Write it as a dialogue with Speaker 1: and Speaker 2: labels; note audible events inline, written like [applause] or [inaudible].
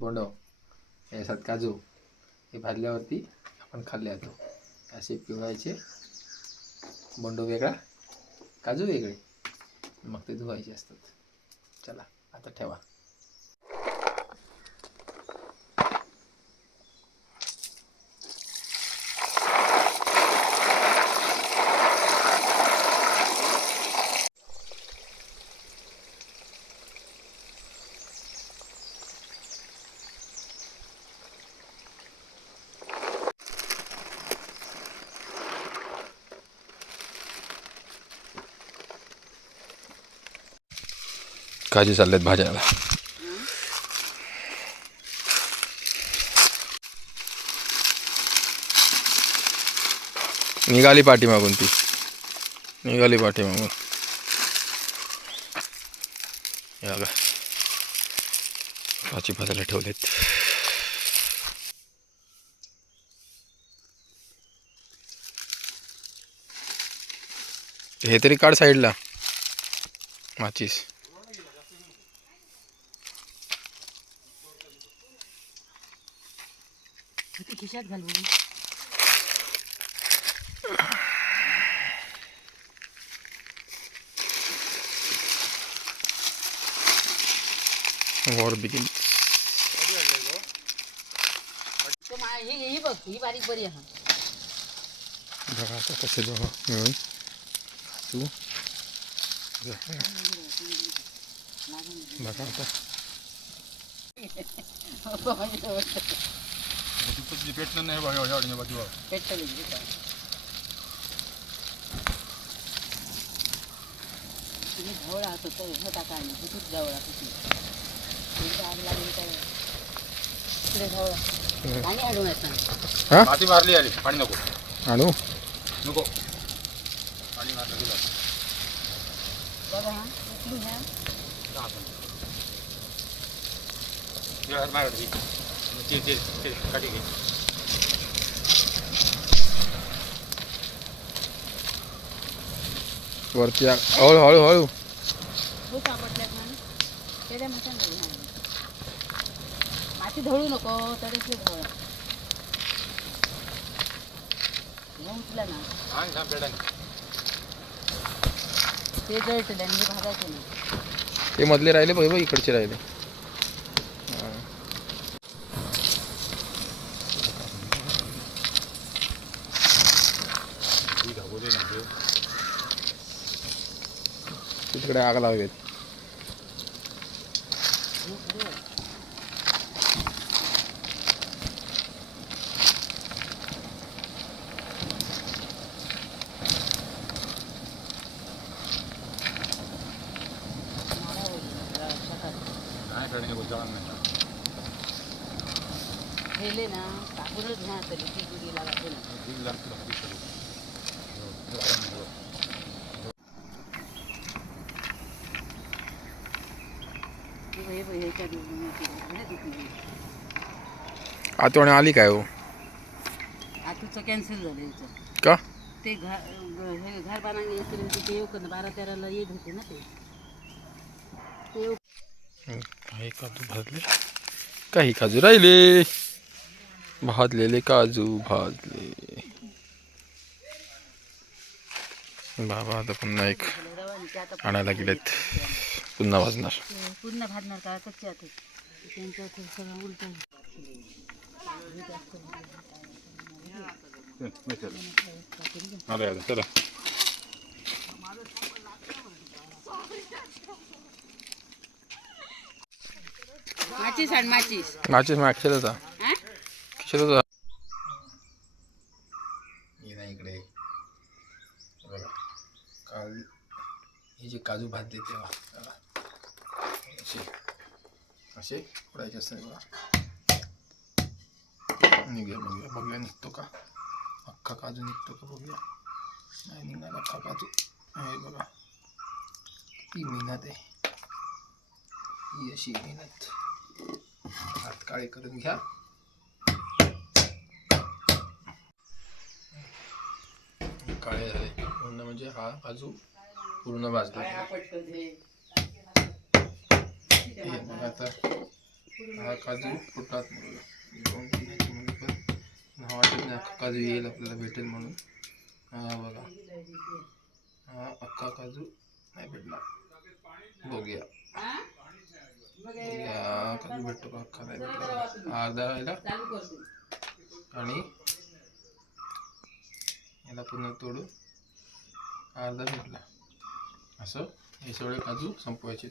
Speaker 1: बोंड बोंडव याच्यात काजू हे भाजल्यावरती आपण खाल्ले जातो. असे पिवळायचे बोंडो वेगळा काजू वेगळे. मग ते धुवायचे असतात. चला आता ठेवा. काजू आहेत भाज्याला. निघाली पाठीमागून ती. निघाली पाठीमागून. हे बघा. भाजी भाजायला ठेवलेत. हे तरी काढ साईडला. माचीस.
Speaker 2: खिशात घाल?
Speaker 1: वॉर बिगिन
Speaker 2: ही ही बघ ही बारीक बरी आहे.
Speaker 1: बघा आता कसे बघा मिळून. तू बघा आता. [laughs]
Speaker 2: पेटली तुम्ही जवळ राहत होतं हे टाका आणि तिथूच जवळ राहत होती. आग लागली तर जवळ पाणी येतं
Speaker 1: हा?
Speaker 3: माती मारली आली पाणी नको.
Speaker 1: आणू?
Speaker 3: नको. पाणी मारलं गेलं
Speaker 2: बघा हा उचलून घ्या
Speaker 3: हे होती. ते ते ते काठी घे.
Speaker 1: वरती हळू हळू हळू.
Speaker 2: हो. माती धळू नको तरीच ते हे ना. ते जळटले आणि हे भागायचं नाही
Speaker 1: ते मधले राहिले बघ इकडचे राहिले.
Speaker 3: ही नाही ते.
Speaker 1: तिकडे आग लागेल
Speaker 3: नाही
Speaker 2: ना कापूनच घ्या तरी ती गुडीला लागते ना
Speaker 3: जीव लागतो ना हाती सगळं. हो, जळण नाही नको.
Speaker 2: हे बघ, हे बघ, ह्याच्या दूर मी केलं. हे दुखली.
Speaker 1: आतवणे आली काय हो?
Speaker 2: आतूचं कॅन्सल झालं याचं.
Speaker 1: का?
Speaker 2: ते घा हे घर बांधायला ते येऊ का? बारा तेराला येत होते ना ते. ते येऊ
Speaker 1: काही काजू भाजले? काही काजू राहिले. भाजलेले काजू भाजले. बाबा आता पुन्हा एक आणायला गेलेत. पुन्हा भाजणार
Speaker 2: पूर्ण भाजणार का? कच्चे आता त्यांचं ते सगळं उलट
Speaker 3: चल,
Speaker 2: माचीस आण माचीस.
Speaker 1: माचीस
Speaker 2: हा
Speaker 1: इकडे. बघा. काल हे जे काजू भाजले तेव्हा असे उडायचे असतात बघा निघूया बघूया बघूया निघतो का अख्खा काजू निघतो का बघूया नाही निघणार अख्खा काजू हे बघा ही मेहनत आहे ही अशी मेहनत हात काळे करून घ्या काळे झाले पूर्ण म्हणजे हा काजू पूर्ण भाजला हे बघा आता. हा काजू फुटत वाटत नाही अख्खा काजू येईल आपल्याला भेटेल म्हणून. हा बघा. हा अख्खा काजू नाही भेटला बघूया. बघूया काजू भेटतो का अख्खा नाही भेटला. अर्धा राहिला. आणि याला पुन्हा तोडून अर्धा भेटला. असं हे सगळे काजू संपवायचे.